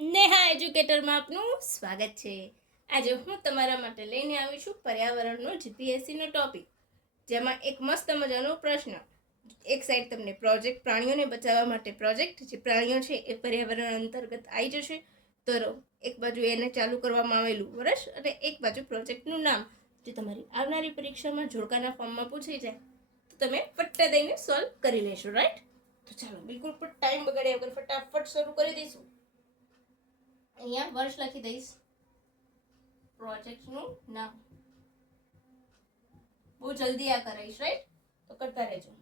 નેહા એજ્યુકેટરમાં આપનું સ્વાગત છે। આજે હું તમારા માટે લઈને આવી છું પર્યાવરણનો જીપીએસસીનો ટોપિક, જેમાં એક મસ્ત મજાનો પ્રશ્ન। એક સાઈડ તમને પ્રોજેક્ટ પ્રાણીઓને બચાવવા માટે પ્રોજેક્ટ, જે પ્રાણીઓ છે એ પર્યાવરણ અંતર્ગત આવી જશે, તો એક બાજુ એને ચાલુ કરવામાં આવેલું વર્ષ અને એક બાજુ પ્રોજેક્ટનું નામ, જે તમારી આવનારી પરીક્ષામાં જોડકાના ફોર્મમાં પૂછાઈ જાય તો તમે ફટ્ટા દઈને સોલ્વ કરી લેશો, રાઈટ? તો ચાલો બિલકુલ પણ ટાઈમ બગાડ્યા વગર ફટાફટ શરૂ કરી દઈશું। અહીંયા વર્ષ લખી દઈશ, પ્રોજેક્ટનું નામ। બહુ જલ્દી આ કરાઈશ, રાઈટ? તો કરતા રહેજો।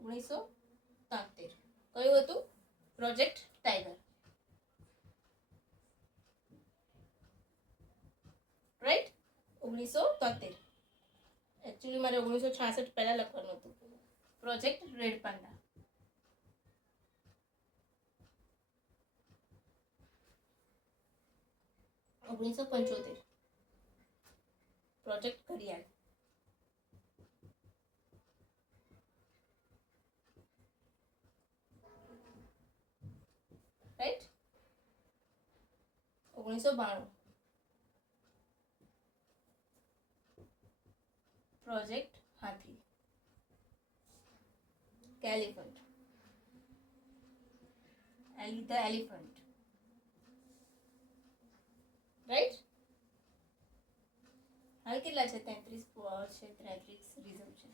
1973 કયું હતું? Project tiger, right? 1973। એકચ્યુઅલી મારે 1966 પહેલા લખવાનું હતું, પ્રોજેક્ટ રેડ પાંડા। ઓગણીસો 75 પ્રોજેક્ટ ઘડિયાળ, રાઈટ? 1992 પ્રોજેક્ટ હાથી, એલિફન્ટ, એલી ધ એલિફન્ટ, રાઈટ? હાલ કેટલા છે? 33 છે, 33 રિઝર્વ છે।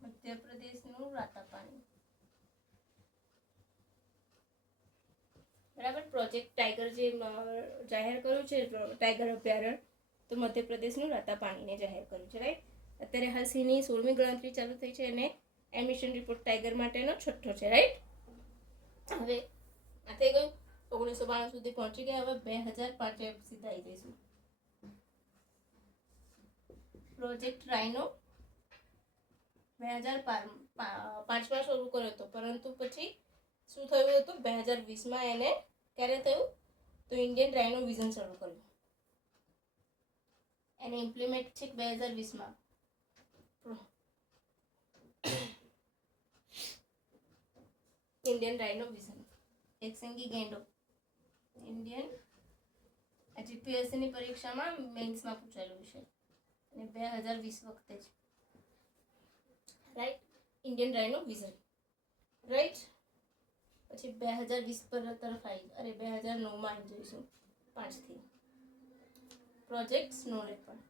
મધ્યપ્રદેશનું રાતાપાણી, બરાબર? પ્રોજેક્ટ ટાઈગર જે જાહેર કર્યું છે, ટાઈગર અભયારણ્ય, તો મધ્યપ્રદેશનું રાતાપાણીને જાહેર કર્યું છે, રાઈટ? અત્યારે હાલ સિંહની 16મી ગણતરી ચાલુ થઈ છે અને એમિશન રિપોર્ટ ટાઈગર માટેનો 6ઠ્ઠો છે, રાઈટ? હવે આ થઈ ગયું, 1992 સુધી પહોંચી ગયા। હવે 2005 સીધા આવી જઈશું। પ્રોજેક્ટ રાઇનો 2005માં શરૂ કર્યો હતો, પરંતુ પછી શું થયું હતું? 2020માં એને ક્યારે થયું? તો ઇન્ડિયન રાઇનો વિઝન શરૂ કર્યું, એને ઇમ્પ્લિમેન્ટ છે 2020માં। ઇન્ડિયન રાઇનો વિઝન, એકસંગી ગેંડો, ઇન્ડિયન જીપીએસસીની પરીક્ષામાં મેન્સમાં પૂછાયેલું છે અને 2020 વખતે જ, રાઈટ? Indian રાઇનો vision, right? પછી 2020 પર તરફ આવી, અરે 2009માં આવી જઈશું 5થી, પ્રોજેક્ટ સ્નો લેપર્ડ,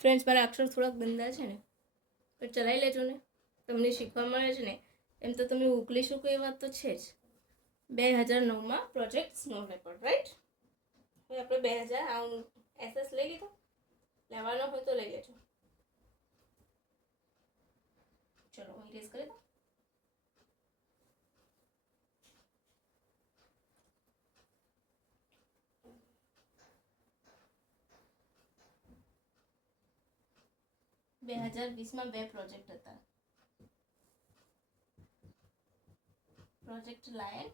ફ્રેન્ડ્સ મારા અક્ષર થોડાક ગંદા છે ને, તો ચલાવી લેજો ને, તમને શીખવા મળે છે ને, એમ તો તમે ઉકલી શકો એ વાત તો છે જ। 2009માં પ્રોજેક્ટ સ્નો લેપર્ડ, રાઈટ? હવે આપણે 2000 એસએસ લઈ લીધો, લેવાનો હોય તો લઈ લેજો। ચલો હું ઇરેઝ કરી દઉં। બે 2020માં 2 પ્રોજેક્ટ હતા, project lion,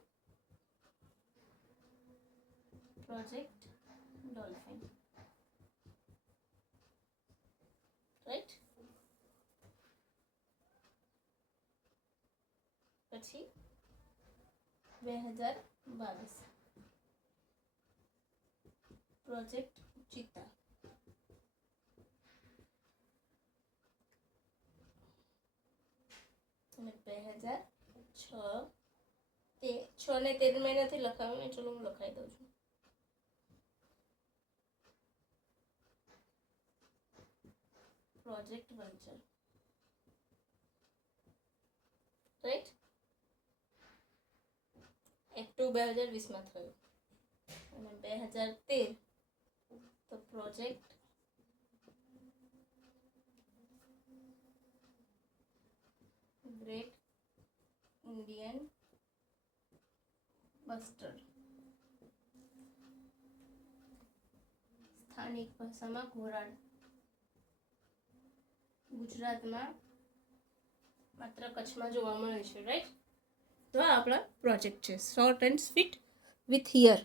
project dolphin, right? પછી 2022 પ્રોજેક્ટ ચિત્તા, અને 2006 ને 13 મેં નથી લખાવ્યું ને, ચલો હું લખાઈ દઉં છું। Project vulture, right? એક્ટિવ 2020માં થયું અને 2013 તો પ્રોજેક્ટ ગ્રેટ ઇન્ડિયન બસ્ટર્ડ, સ્થાનિક ભાષામાં ઘોરાડ, ગુજરાતમાં માત્ર કચ્છમાં જોવા મળે છે, રાઈટ? તો આ આપણા પ્રોજેક્ટ છે, short and sweet with here.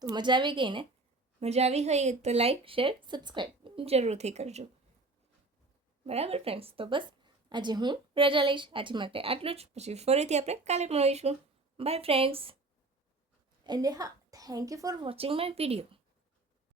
તો મજા આવી ગઈ ને? મજા આવી હોય તો લાઈક, શેર, સબસ્ક્રાઈબ જરૂરથી કરજો. બરાબર ફ્રેન્ડ્સ? તો બસ આજે હું રજા લઈશ. આજે માટે આટલું જ. પછી ફરીથી આપણે કાલે મળીશું. By friends. એન્ડ હા, thank you for watching my video.